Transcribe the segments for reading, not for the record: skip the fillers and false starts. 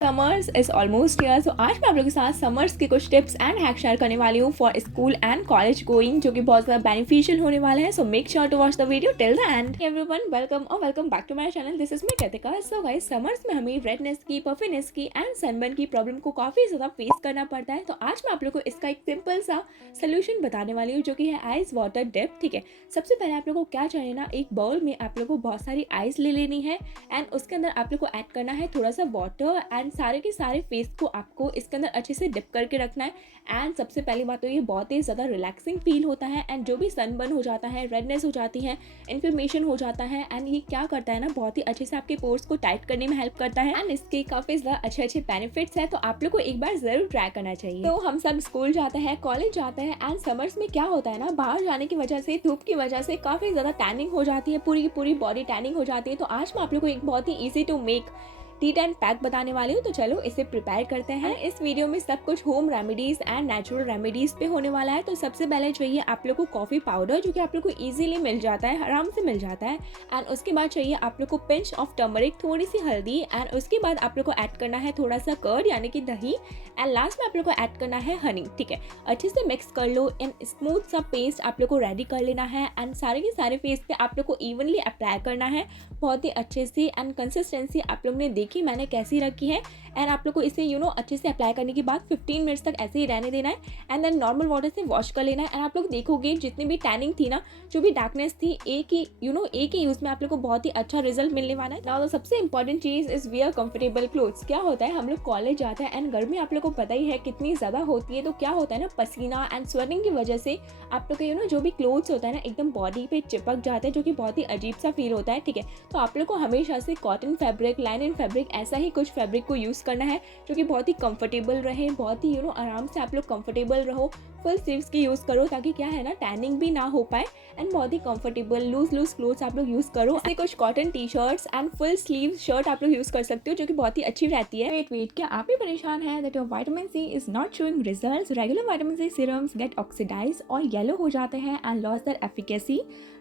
Summers is almost here. So आज मैं आप लोगों के साथ समर्स के कुछ टिप्स एंड हैक शेयर करने वाली हूँ for school and college going, जो कि बहुत ज़्यादा बेनिफिशियल होने वाला है। So make sure to watch the video till the end. Everyone welcome और welcome back to my channel. This is me Kritika. So guys, summers में हमें रेडनेस की, पफिनेस की एंड सनबर्न की प्रॉब्लम को काफ़ी ज़्यादा फेस करना पड़ता है। तो आज मैं आप लोगों को इसका एक सिंपल सा सोल्यूशन बताने वाली हूँ, जो कि है आइस वाटर डिप। ठीक है, सबसे पहले आप लोगों को क्या चाहिए ना, एक बाउल में आप लोगों को बहुत सारी आइस ले लेनी है एंड उसके अंदर आप लोग को ऐड करना है थोड़ा सा वाटर एंड सारे के सारे फेस को आपको इसके अंदर अच्छे से डिप करके रखना है। एंड सबसे पहली बात तो ये बहुत ही ज़्यादा रिलैक्सिंग फील होता है एंड जो भी सनबर्न हो जाता है, रेडनेस हो जाती है, इन्फ्लेमेशन हो जाता है, एंड ये क्या करता है ना, बहुत ही अच्छे से आपके पोर्स को टाइट करने में हेल्प करता है एंड इसके काफ़ी ज़्यादा अच्छे अच्छे बेनिफिट्स है। तो आप लोग को एक बार ज़रूर ट्राई करना चाहिए। तो हम सब स्कूल जाते हैं, कॉलेज जाते हैं एंड समर्स में क्या होता है ना, बाहर जाने की वजह से, धूप की वजह से काफ़ी ज़्यादा टैनिंग हो जाती है, पूरी की पूरी बॉडी टैनिंग हो जाती है। तो आज मैं आप लोग को एक बहुत ही easy to make detan pack बताने वाली हूँ। तो चलो इसे प्रिपेयर करते हैं। इस वीडियो में सब कुछ home remedies and natural remedies पे होने वाला है। तो सबसे पहले चाहिए आप लोग को कॉफी पाउडर, जो कि आप लोग को इजीली मिल जाता है, आराम से मिल जाता है। एंड उसके बाद चाहिए आप लोग को पिंच ऑफ टर्मरिक, थोड़ी सी हल्दी, एंड उसके बाद आप लोग को ऐड करना है थोड़ा सा कर्ड यानी कि दही, एंड लास्ट में आप लोग को ऐड करना है हनी। ठीक है, अच्छे से मिक्स कर लो एंड स्मूथ सा पेस्ट आप लोग को रेडी कर लेना है एंड सारे के सारे फेस पे आप लोग को इवनली अप्लाई करना है बहुत ही अच्छे से। एंड कंसिस्टेंसी आप लोग ने देखी मैंने कैसी रखी है। एंड आप लोग को इसे अच्छे से अप्लाई करने के बाद 15 मिनट्स तक ऐसे ही रहने देना है एंड देन नॉर्मल वाटर से वॉश कर लेना है। एंड आप लोग देखोगे जितनी भी टैनिंग थी ना, जो भी डार्कनेस थी, एक ही यूज में आप लोग को बहुत ही अच्छा रिजल्ट मिलने वाला है। नाउ सबसे इंपॉर्टेंट चीज इज वियर कंफर्टेबल क्लोथ्स। क्या होता है, हम लोग कॉलेज जाते हैं एंड गर्मी आप लोग को पता ही है कितनी ज्यादा होती है। तो क्या होता है ना, पसीना एंड स्वेटिंग की वजह से आप लोग के जो भी क्लोथ्स होता है ना, एकदम बॉडी पे चिपक जाते हैं, जो कि बहुत ही अजीब सा फील होता है। ठीक है, तो आप लोग को हमेशा से कॉटन फैब्रिक, लाइनन फैब्रिक, ऐसा ही कुछ फैब्रिक को यूज़ करना है जो कि बहुत ही कंफर्टेबल रहे, बहुत ही आराम से आप लोग कंफर्टेबल रहो। फुल स्लीव्स की यूज़ करो ताकि क्या है ना, टैनिंग भी ना हो पाए एंड बहुत ही कंफर्टेबल लूज क्लोथ्स आप लोग यूज़ करो। ऐसे कुछ cotton T shirts and full sleeve shirt आप लोग यूज़ कर सकते हो, जो कि बहुत ही अच्छी रहती है। वेट क्या आप भी परेशान है that your vitamin C is not showing results? Regular vitamin C serums get oxidise और येलो हो जाते हैं and loss their efficacy.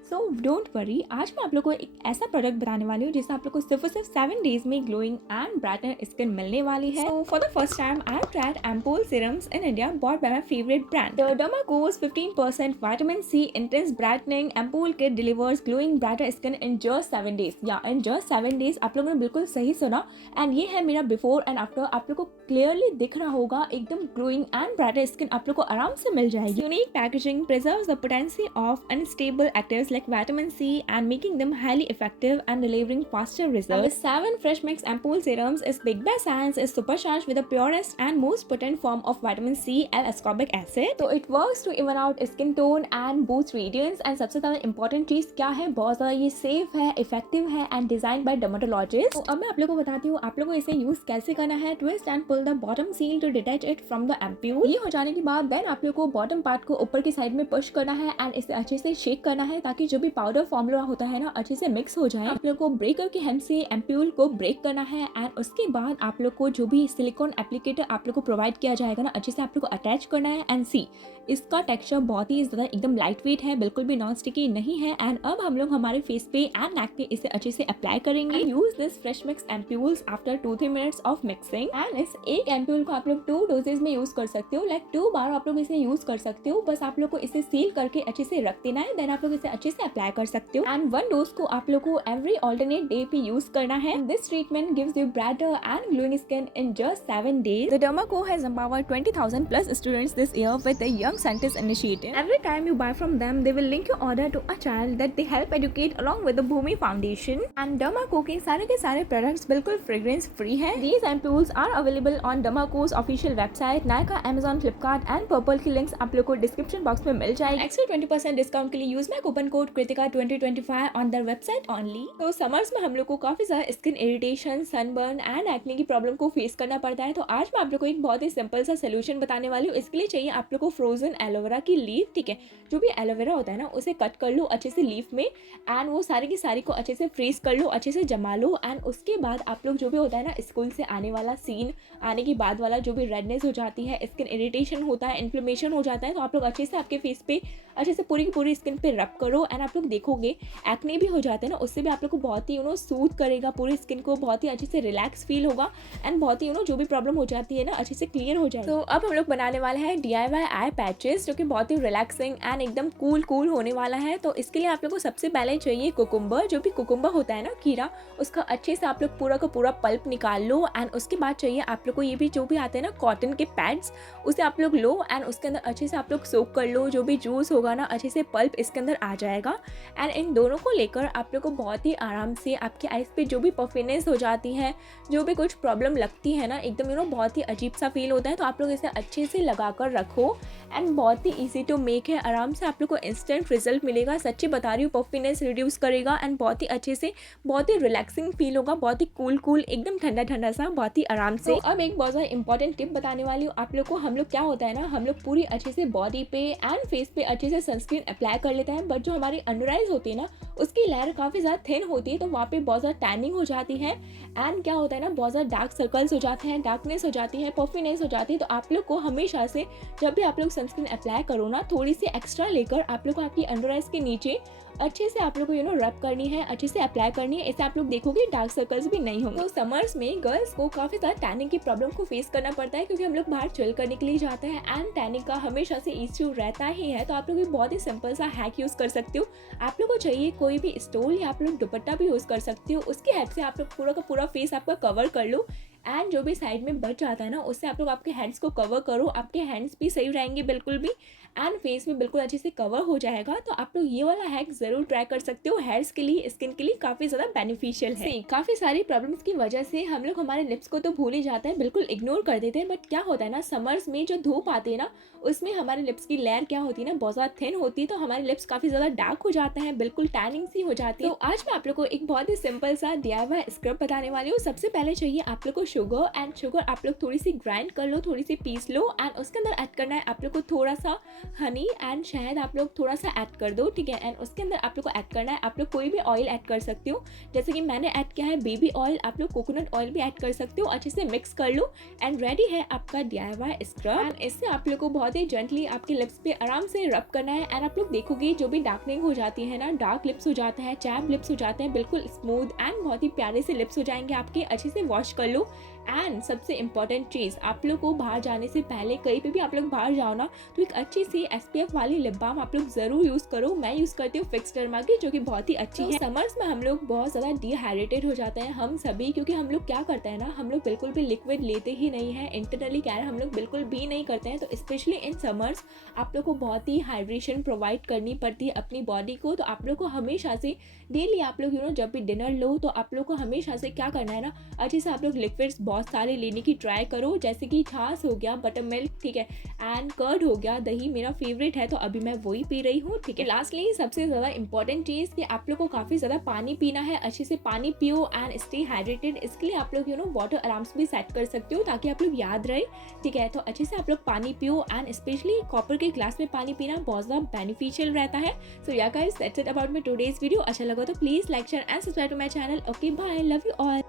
So don't worry, आज मैं आप लोग को एक ऐसा प्रोडक्ट बताने वाली हूँ जिससे आप लोग को सिर्फ 7 डेज में ग्लोइंग एंड ब्राइटनर स्किन मिलने वाली है। So for the first time I have tried ampoule serums in India, bought by my favorite brand. The Dermaco's 15% vitamin C intense brightening ampoule kit delivers glowing brighter skin in just 7 days. Yeah, in just 7 days आप लोगों ने बिल्कुल सही सुना। And ये है मेरा before and after, आप लोग को क्लियरली दिख रहा होगा, एकदम ग्लोइंग एंड ब्राइटर स्किन आप लोग को आराम से मिल जाएगी। Unique packaging preserves the potency of unstable actives like vitamin C and making them highly effective and delivering faster results. And the 7 Fresh Mix Ampoule Serums is big by science, is supercharged with the purest and most potent form of vitamin C, L-ascorbic acid. So it works to even out skin tone and boost radiance. And सबसे ज़्यादा important चीज़ क्या है, बहुत ज़्यादा ये safe है, effective है and design by dermatologist. तो अब मैं आप लोगों को बताती हूँ आप लोगों को इसे यूज कैसे करना है। Twist and pull the bottom seal to detach it from the ampoule. ये हो जाने के बाद देन आप लोग को बॉटम पार्ट को ऊपर की साइड में पुश करना है एंड इसे अच्छे से शेक करना है ताकि जो भी पाउडर फॉर्मूला होता है ना, अच्छे से मिक्स हो जाए। आप लोग को ब्रेकर की हेल्प से एम्प्यूल को ब्रेक करना है एंड उसके बाद आप लोग को जो भी सिलिकॉन एप्लीकेटर आप लोग को प्रोवाइड किया जाएगा ना, अच्छे से आप लोग को अटैच करना है। एंड सी, इसका टेक्सचर बहुत ही ज्यादा एकदम लाइट वेट है, बिल्कुल भी नॉन स्टिकी नहीं है। एंड अब हम लोग हमारे फेस पे एंड नेक पे इसे अच्छे से अप्लाई करेंगे। Use this fresh mix ampoules after 2-3 minutes of mixing. And इस एक एम्प्यूल को आप लोग 2 डोजेज में यूज कर सकते हो, लाइक 2 बार आप लोग इसे यूज कर सकते हो। बस आप लोग को इसे सील करके अच्छे से रख देना है, देन आप लोग इसे अच्छे से अप्लाई कर सकते हो। एंड 1 डोज को आप लोग को एवरी ऑल्टरनेट डे पे यूज करना है। This treatment gives you brighter and glowing skin in just 7 days. The Dermaco has empowered 20,000 plus students this year with the Young Scientist Initiative. Every time you buy from them, they will link your order to a child that they help educate along with the Bhumi Foundation. And Dermaco के सारे products बिल्कुल fragrance free है। These ampules are available on Dermaco's official website, Nykaa, Amazon, Flipkart and Purple की links आप लोग को description box में मिल जाएगी। एक्स्ट्रा 20% डिस्काउंट के लिए use my coupon code Kritika 2025 on their website only. तो समर्स में हम लोग को काफी ज्यादा skin irritation, sunburn and acne की प्रॉब्लम को फेस करना पड़ता है। तो आज मैं आप लोग को एक बहुत ही सिंपल सा सोल्यूशन बताने वाली हूँ। इसके लिए चाहिए आप लोग को को फ्रोजन एलोवेरा की लीफ, ठीक है, जो भी एलोवेरा होता है ना उसे कट कर लो अच्छे से लीफ में, एंड वो सारी की सारी को अच्छे से फ्रीज कर लो, अच्छे से जमा लो। एंड उसके बाद आप लोग जो भी होता है ना स्कूल से आने वाला सीन, आने के बाद वाला जो भी रेडनेस हो जाती है, स्किन इरिटेशन होता है, इन्फ्लेमेशन हो जाता है, तो आप लोग अच्छे से आपके फेस पे अच्छे से पूरी की पूरी स्किन पे रब करो। एंड आप लोग देखोगे एक्ने भी हो जाते हैं ना, उससे भी आप लोग को बहुत ही सूथ करेगा पूरी स्किन को, बहुत ही अच्छे से रिलैक्स फील होगा, एंड बहुत ही जो भी प्रॉब्लम हो जाती है ना अच्छे से क्लियर हो जाएगी। तो अब हम लोग बनाने वाले हैं DIY आई पैचेस, जो कि बहुत ही रिलैक्सिंग एंड एकदम कूल होने वाला है। तो इसके लिए आप लोग को सबसे पहले चाहिए कुकुम्बर, जो भी कुकुम्बर होता है ना खीरा, उसका अच्छे से आप लोग पूरा का पूरा पल्प निकाल लो। एंड उसके बाद चाहिए आप लोग को ये भी जो भी आते हैं ना कॉटन के पैड्स, उसे आप लोग लो एंड उसके अंदर अच्छे से आप लोग सोक कर लो, जो भी जूस होगा ना अच्छे से पल्प इसके अंदर आ जाएगा। एंड इन दोनों को लेकर आप लोग को बहुत ही आराम से आपके आइज पे जो भी पफिनेस हो जाती है, जो भी कुछ प्रॉब्लम लगती है ना एकदम बहुत ही अजीब सा फील होता है, तो आप लोग इसे अच्छे से लगा कर रखो। एंड बहुत ही ईजी टू मेक है, आराम से आप लोग को इंस्टेंट रिजल्ट मिलेगा, सच्ची बता रही हूँ, पफिनेस रिड्यूस करेगा एंड बहुत ही अच्छे से बहुत ही रिलैक्सिंग फील होगा, बहुत ही कूल एकदम ठंडा सा, बहुत ही आराम से। तो अब एक बहुत ज़्यादा इंपॉर्टेंट टिप बताने वाली हूँ आप लोग को। हम लोग क्या होता है ना, हम लोग पूरी अच्छे से बॉडी पे एंड फेस पे अच्छे से सनस्क्रीन अप्लाई कर लेते हैं, बट जो हमारी अंडर आइज होती है ना उसकी लेयर काफ़ी ज़्यादा थिन होती है, तो वहाँ पे बहुत ज़्यादा टैनिंग हो जाती है एंड क्या होता है ना बहुत ज़्यादा डार्क सर्कल्स हो जाते हैं, डार्कनेस हो जाती है, पफिनेस हो जाती है। तो आप लोग को हमेशा से जब भी आप लोग सनस्क्रीन अप्लाई करो ना, थोड़ी सी एक्स्ट्रा लेकर आप लोग को आपकी अंडर आइज के नीचे अच्छे से आप लोग को रब करनी है, अच्छे से अप्लाई करनी है, ऐसे आप लोग देखोगे डार्क सर्कल्स भी नहीं होंगे। तो समर्स में गर्ल्स को काफ़ी ज़्यादा टैनिंग की प्रॉब्लम को फेस करना पड़ता है, क्योंकि हम लोग बाहर चिल करने के लिए जाते हैं एंड टैनिंग का हमेशा से इश्यू रहता ही है। तो आप लोग भी बहुत ही सिंपल सा हैक यूज़ कर सकते हो। आप लोग को चाहिए कोई भी स्टोल या आप लोग दुपट्टा भी यूज़ कर सकते हो, उसकी हेल्प से आप लोग पूरा का पूरा फेस आपका कवर कर लो एंड जो भी साइड में बच जाता है ना उससे आप लोग आपके हैंड्स को कवर करो, आपके हैंड्स भी सही रहेंगे बिल्कुल भी, एंड फेस भी बिल्कुल अच्छे से कवर हो जाएगा। तो आप लोग ये वाला हैक ज़रूर ट्राई कर सकते हो, हेयर्स के लिए, स्किन के लिए काफ़ी ज़्यादा बेनिफिशियल है। काफ़ी सारी प्रॉब्लम्स की वजह से हम लोग हमारे लिप्स को तो भूल ही जाते हैं, बिल्कुल इग्नोर कर देते हैं, बट क्या होता है ना समर्स में जो धूप आती है ना उसमें हमारे लिप्स की लेयर क्या होती है ना बहुत ज़्यादा थिन होती है, तो हमारे लिप्स काफ़ी ज़्यादा डार्क हो जाते हैं, बिल्कुल टैनिंग सी हो जाती है। तो आज मैं आप लोग को एक बहुत ही सिंपल सा DIY स्क्रब बताने वाली हूँ। सबसे पहले चाहिए आप लोग को शुगर, एंड शुगर आप लोग थोड़ी सी ग्राइंड कर लो, थोड़ी सी पीस लो, एंड उसके अंदर ऐड करना है आप लोग को थोड़ा सा हनी एंड शहद आप लोग थोड़ा सा ऐड कर दो, ठीक है। एंड उसके अंदर आप लोग को ऐड करना है, आप लोग कोई भी ऑयल ऐड कर सकते हो, जैसे कि मैंने ऐड किया है बेबी ऑयल, आप लोग कोकोनट ऑयल भी ऐड कर सकते हो। अच्छे से मिक्स कर लो एंड रेडी है आपका DIY स्क्रब। एंड इससे आप लोग को बहुत ही जेंटली आपके लिप्स पे आराम से रब करना है, एंड आप लोग देखोगे जो भी डार्कनिंग हो जाती है ना, डार्क लिप्स हो जाते हैं, चैप लिप्स हो जाते हैं, बिल्कुल स्मूथ एंड बहुत ही प्यारे से लिप्स हो जाएंगे आपके। अच्छे से वॉश कर लो। एंड सबसे इंपॉर्टेंट चीज़, आप लोग को बाहर जाने से पहले कहीं पे भी आप लोग बाहर जाओ ना तो एक अच्छी सी SPF वाली लिप बाम आप लोग ज़रूर यूज़ करो। मैं यूज़ करती हूँ फिक्स डर्मा की, जो कि बहुत ही अच्छी है। समर्स में हम लोग बहुत ज़्यादा डिहाइड्रेटेड हो जाते हैं हम सभी, क्योंकि हम लोग क्या करते हैं ना, हम लोग बिल्कुल भी लिक्विड लेते ही नहीं है, इंटरनली कैर हम लोग बिल्कुल भी नहीं करते हैं। तो स्पेशली इन समर्स आप लोग को बहुत ही हाइड्रेशन प्रोवाइड करनी पड़ती है अपनी बॉडी को। तो आप लोग को हमेशा से डेली आप लोग जब भी डिनर लो तो आप लोग को हमेशा से क्या करना है ना, अच्छे से आप लोग लिक्विड्स बहुत सारे लेने की ट्राई करो, जैसे कि छाछ हो गया, बटर मिल्क, ठीक है, एंड कर्ड हो गया, दही मेरा फेवरेट है तो अभी मैं वही पी रही हूँ, ठीक है। लास्टली सबसे ज़्यादा इंपॉर्टेंट चीज़ कि आप लोग को काफ़ी ज़्यादा पानी पीना है, अच्छे से पानी पियो एंड स्टे हाइड्रेटेड। इसके लिए आप लोग वाटर अलार्म्स भी सेट कर सकते हो ताकि आप लोग याद रहे, ठीक है। तो अच्छे से आप लोग पानी पियो एंड स्पेशली कॉपर के ग्लास में पानी पीना बहुत ज़्यादा बेनिफिशियल रहता है। So yeah guys, that's it about my today's video. अच्छा लगा तो please like share and subscribe to my channel. Okay bye, love you all.